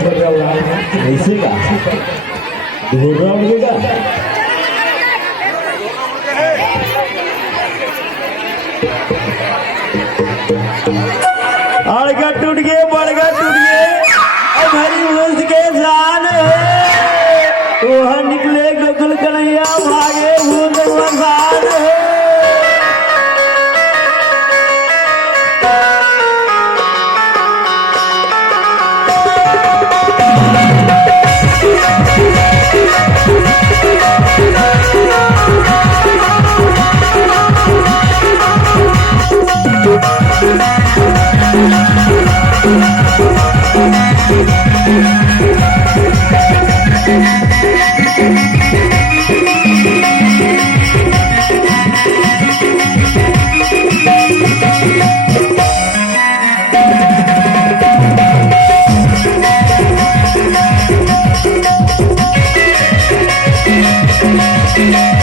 ऐसे का घोड़ा उड़ेगा अड़गा टूट गए बड़गा टूट गए हमारी उसके जान है वह निकले गोकुल कन्हैया भागे भूत मसान है Yeah.